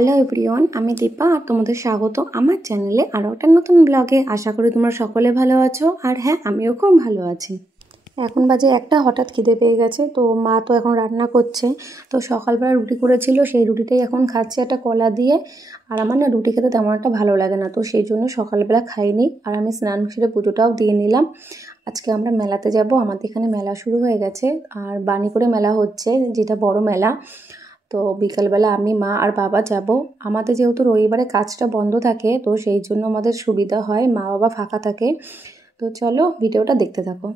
Hello everyone, আমি দীপা আর তোমাদের স্বাগত আমার চ্যানেলে আরও একটা নতুন ব্লগে। আশা করি তোমরা সকলে ভালো আছো, আর হ্যাঁ, আমিও খুব ভালো আছি। এখন বাজে একটা, হঠাৎ খিদে পেয়ে গেছে, তো মা তো এখন রান্না করছে। তো সকালবেলা রুটি করেছিল, সেই রুটিটাই এখন খাচ্ছি একটা কলা দিয়ে। আর আমার না রুটি খেতে তেমন একটা ভালো লাগে না, তো সেই জন্য সকালবেলা খাইনি। আর আমি স্নান সেরে পুজোটাও দিয়ে নিলাম। আজকে আমরা মেলাতে যাব, আমাদের এখানে মেলা শুরু হয়ে গেছে, আর বাণী করে মেলা হচ্ছে, যেটা বড় মেলা। তো বিকালবেলা আমি, মা আর বাবা যাব। আমাদের যেহেতু রবিবারে কাজটা বন্ধ থাকে, তো সেই জন্য আমাদের সুবিধা হয়, মা বাবা ফাঁকা থাকে। তো চলো ভিডিওটা দেখতে থাকো।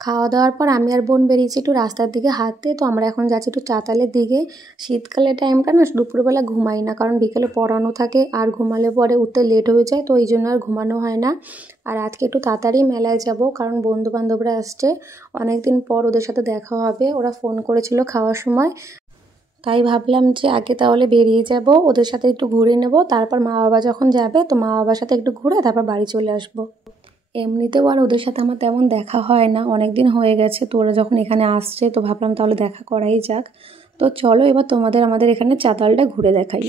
খাওয়া দাওয়ার পর আমি আর বোন বেরিয়েছি একটু রাস্তার দিকে হাঁটতে। তো আমরা এখন যাচ্ছি একটু চাতালের দিকে। শীতকালের টাইমটা না দুপুরবেলা ঘুমাই না, কারণ বিকেলে পড়ানো থাকে, আর ঘুমালে পরে উঠতে লেট হয়ে যায়, তো এই জন্য আর ঘুমানো হয় না। আর আজকে একটু তাড়াতাড়ি মেলায় যাব, কারণ বন্ধু বান্ধবরা আসছে, অনেকদিন পর ওদের সাথে দেখা হবে। ওরা ফোন করেছিল খাওয়ার সময়, তাই ভাবলাম যে আগে তাহলে বেরিয়ে যাব, ওদের সাথে একটু ঘুরে নেব, তারপর মা বাবা যখন যাবে তো মা বাবার সাথে একটু ঘুরে তারপর বাড়ি চলে আসব। এমনিতেও আর ওদের সাথে আমার তেমন দেখা হয় না, অনেক দিন হয়ে গেছে। তো ওরা যখন এখানে আসছে তো ভাবলাম তাহলে দেখা করাই যাক। তো চলো এবার আমাদের এখানে চাতালটা ঘুরে দেখাই।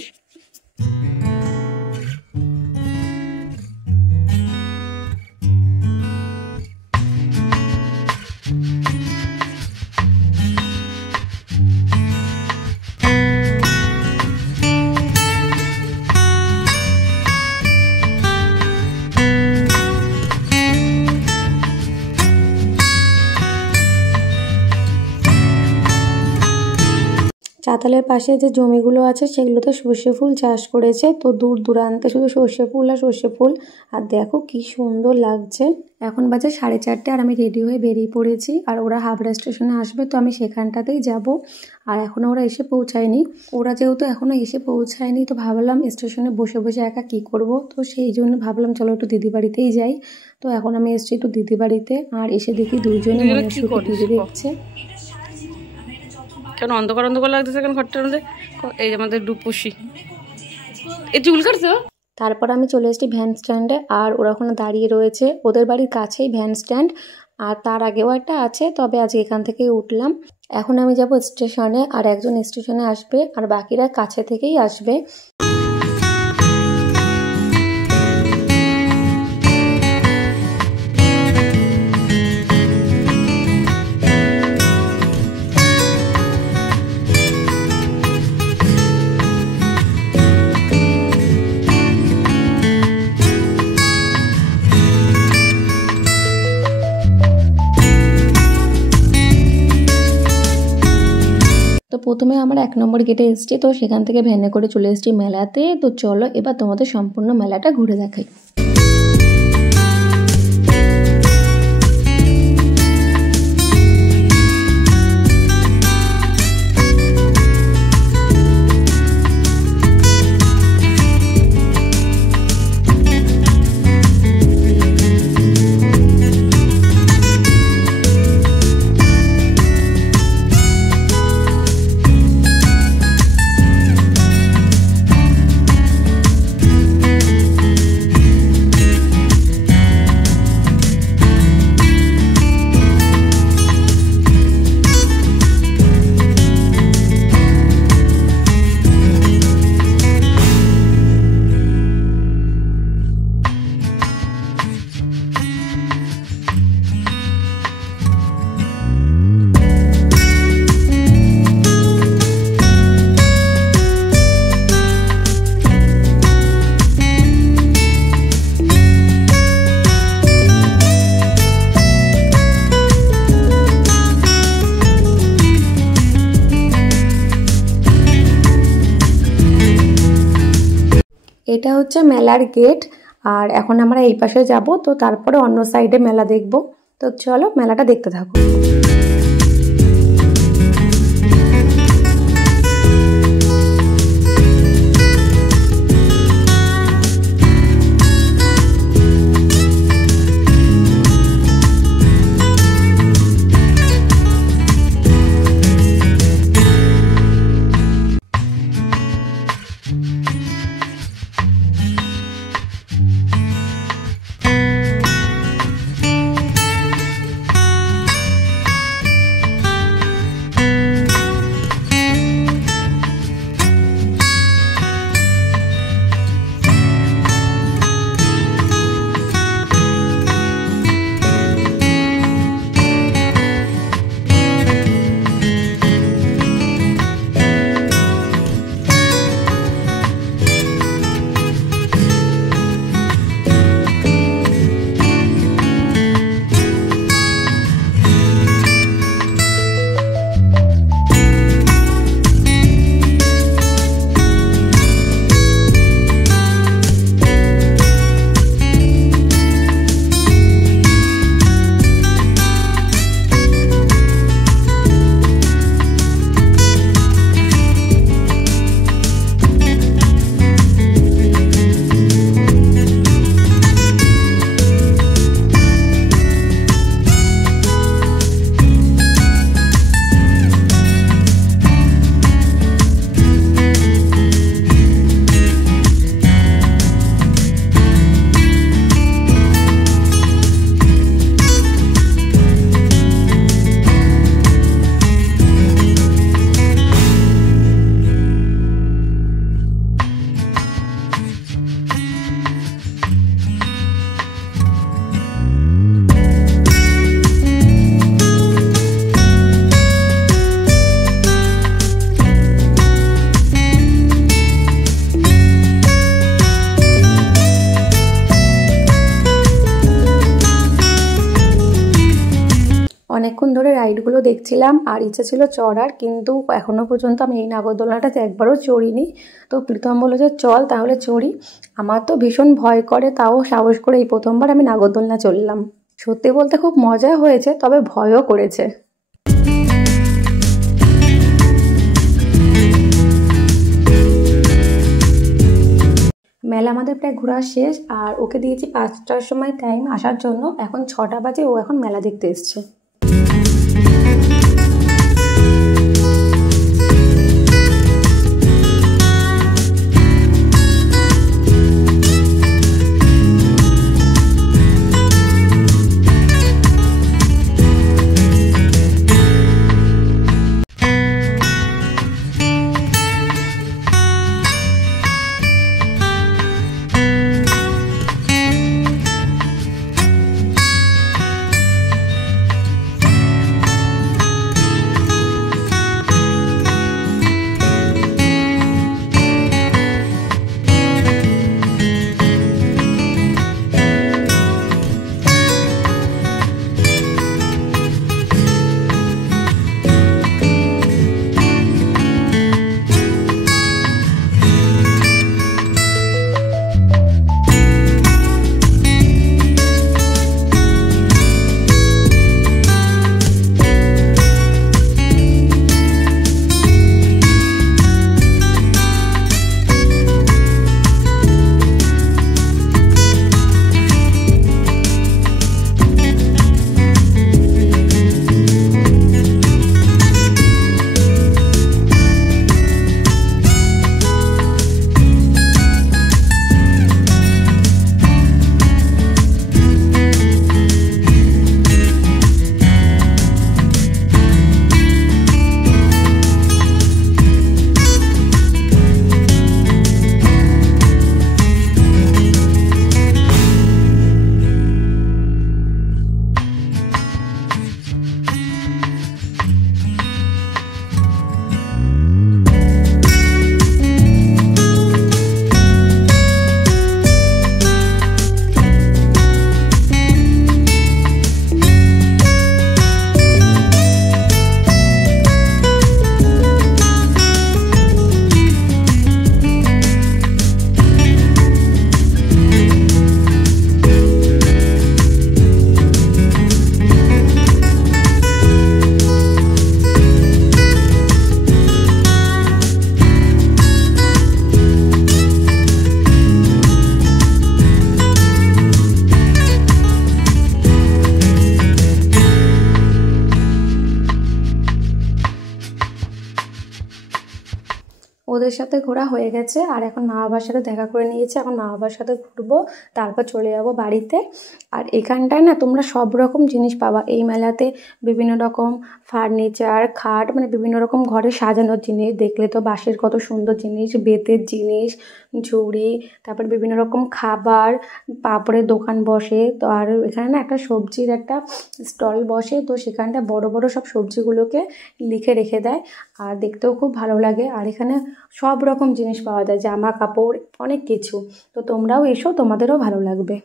চাতালের পাশে যে জমিগুলো আছে সেগুলোতে সর্ষে ফুল চাষ করেছে, তো দূর দূরান্তে শুধু সর্ষে ফুল আর সর্ষে ফুল। আর দেখো কি সুন্দর লাগছে। এখন বাজে 4:30 আর আমি রেডি হয়ে বেরিয়ে পড়েছি। আর ওরা হাবড়া স্টেশনে আসবে, তো আমি সেখানটাতেই যাব। আর এখনও ওরা এসে পৌঁছায়নি। ওরা যেহেতু এখনও এসে পৌঁছায়নি, তো ভাবলাম স্টেশনে বসে বসে একা কী করব, তো সেই জন্য ভাবলাম চলো একটু দিদি বাড়িতেই যাই। তো এখন আমি এসেছি একটু দিদি বাড়িতে, আর এসে দেখি দুইজনে মনে টিভি দেখছে। কেন অন্ধকার অন্ধকার লাগতেছে কেন ঘরটার মধ্যে? এই যে আমাদের ডুপুসি, এই চুল কাটছো। তারপর আমি চলে এসেছি ভ্যান স্ট্যান্ডে, আর ওরা ওখানে দাঁড়িয়ে রয়েছে। ওদের বাড়ির কাছেই ভ্যান স্ট্যান্ড, আর তার আগেও একটা আছে, তবে আজ এখান থেকেই উঠলাম। এখন আমি যাব স্টেশনে, আর একজন স্টেশনে আসবে আর বাকিরা কাছে থেকেই আসবে। তো প্রথমে আমরা 1 নম্বর গেটে এসেছি, তো সেখান থেকে ভ্যানে করে চলে এসেছি মেলাতে। তো চলো এবার তোমাদের সম্পূর্ণ মেলাটা ঘুরে দেখাই। এটা হচ্ছে মেলার গেট, আর এখন আমরা এই পাশে যাব, তো তারপরে অন্য সাইডে মেলা দেখব। তো চলো মেলাটা দেখতে থাকো। ধরে রাইডগুলো দেখছিলাম আর ইচ্ছা ছিল চড়ার, কিন্তু এখনও পর্যন্ত আমি এই নাগরদোলনাটাতে একবারও চড়িনি। তো প্রীতম বলল যে চল তাহলে চড়ি। আমার তো ভীষণ ভয় করে, তাও সাহস করে এই প্রথমবার আমি নাগরদোলনা চড়লাম। সত্যি বলতে খুব মজা হয়েছে, তবে ভয়ও করেছে। মেলা আমাদের প্রায় ঘোরা শেষ, আর ওকে দিয়েছি 5টার সময় টাইম আসার জন্য। এখন 6টা বাজে, ও এখন মেলা দেখতে এসছে। ওদের সাথে ঘোরা হয়ে গেছে, আর এখন মা বাবার সাথে দেখা করে নিয়েছি। এখন মা বাবার সাথে ঘুরবো, তারপর চলে যাব বাড়িতে। আর এখানটায় না তোমরা সব রকম জিনিস পাবা এই মেলাতে। বিভিন্ন রকম ফার্নিচার, খাট, মানে বিভিন্ন রকম ঘরে সাজানোর জিনিস। দেখলে তো বাঁশের কত সুন্দর জিনিস, বেতের জিনিস, ঝুড়ি, তারপর বিভিন্ন রকম খাবার, পাপড়ের দোকান বসে। তো আর এখানে না একটা সবজির একটা স্টল বসে, তো সেখানটা বড় বড় সব সবজিগুলোকে লিখে রেখে দেয়, আর দেখতেও খুব ভালো লাগে। আর এখানে সব রকম জিনিস পাওয়া যায়, জামা কাপড়, অনেক কিছু। তো তোমরাও এসো, তোমাদেরও ভালো লাগবে।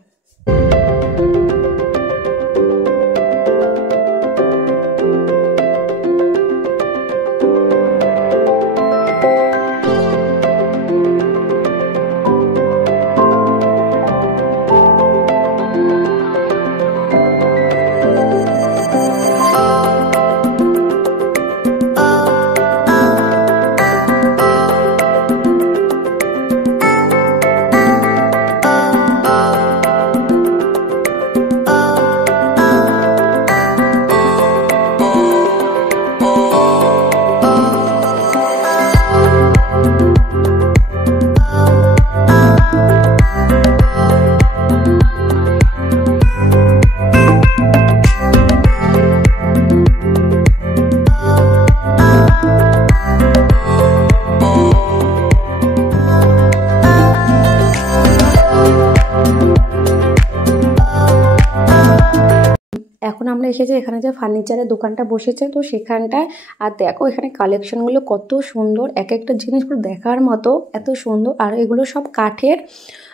এসেছি এখানে যে ফার্নিচারের দোকানটা বসেছে, তো সেখানটায়। আর দেখো এখানে কালেকশনগুলো কত সুন্দর, এক একটা জিনিসগুলো দেখার মতো, এত সুন্দর। আর এগুলো সব কাঠের।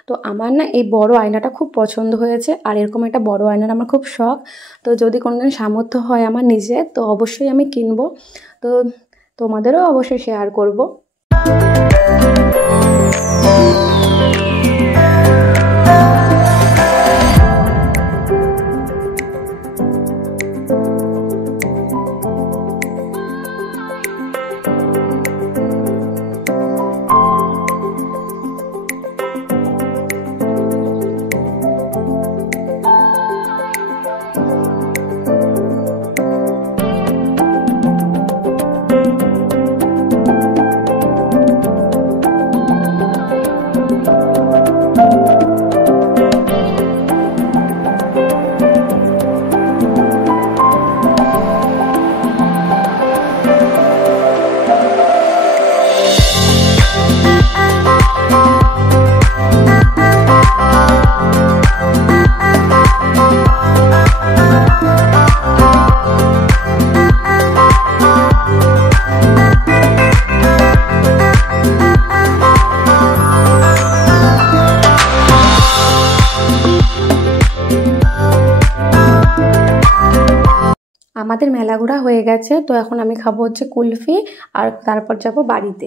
তো আমার না এই বড় আয়নাটা খুব পছন্দ হয়েছে, আর এরকম একটা বড় আয়নার আমার খুব শখ। তো যদি কোনোদিন সামর্থ্য হয় আমার নিজের, তো অবশ্যই আমি কিনবো। তো তোমাদেরও অবশ্যই শেয়ার করব। আমাদের মেলা ঘোরা হয়ে গেছে, তো এখন আমি খাবো হচ্ছে কুলফি, আর তারপর যাব বাড়িতে।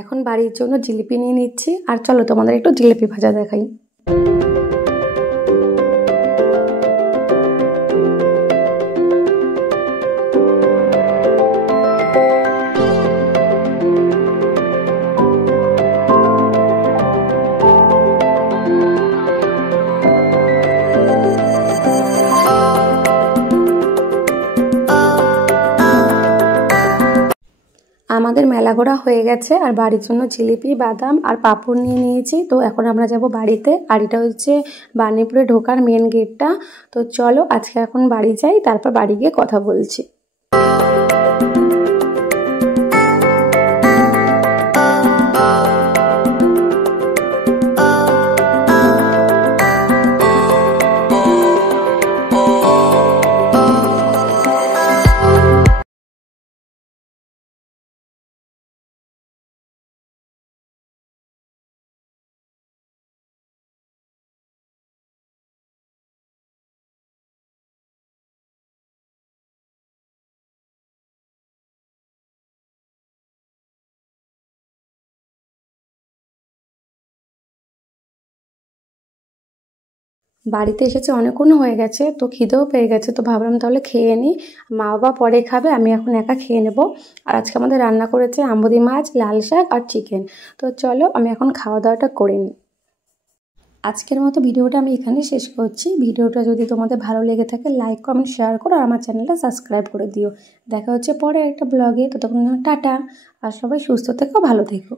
এখন বাড়ির জন্য জিলিপি নিয়ে নিচ্ছি, আর চলো তোমাদের একটু জিলিপি ভাজা দেখাই। আমাদের মেলা ঘোরা হয়ে গেছে, আর বাড়ির জন্য জিলিপি, বাদাম আর পাঁপড় নিয়ে নিয়েছি। তো এখন আমরা যাব বাড়িতে, আর এটা হচ্ছে বাণীপুরে ঢোকার মেন গেটটা। তো চলো আজকে এখন বাড়ি যাই, তারপর বাড়ি গিয়ে কথা বলছি। বাড়িতে এসেছে অনেকক্ষণ হয়ে গেছে, তো খিদেও পেয়ে গেছে, তো ভাবলাম তাহলে খেয়ে নিই। মা বাবা পরে খাবে, আমি এখন একা খেয়ে নেব। আর আজকে আমাদের রান্না করেছে আমুদি মাছ, লাল শাক আর চিকেন। তো চলো আমি এখন খাওয়া দাওয়াটা করে নিই। আজকের মতো ভিডিওটা আমি এখানে শেষ করছি। ভিডিওটা যদি তোমাদের ভালো লেগে থাকে লাইক, কমেন্ট, শেয়ার করো, আর আমার চ্যানেলটা সাবস্ক্রাইব করে দিও। দেখা হচ্ছে পরে একটা ব্লগে, ততক্ষণ টাটা। আর সবাই সুস্থ থেকো, ভালো থেকো।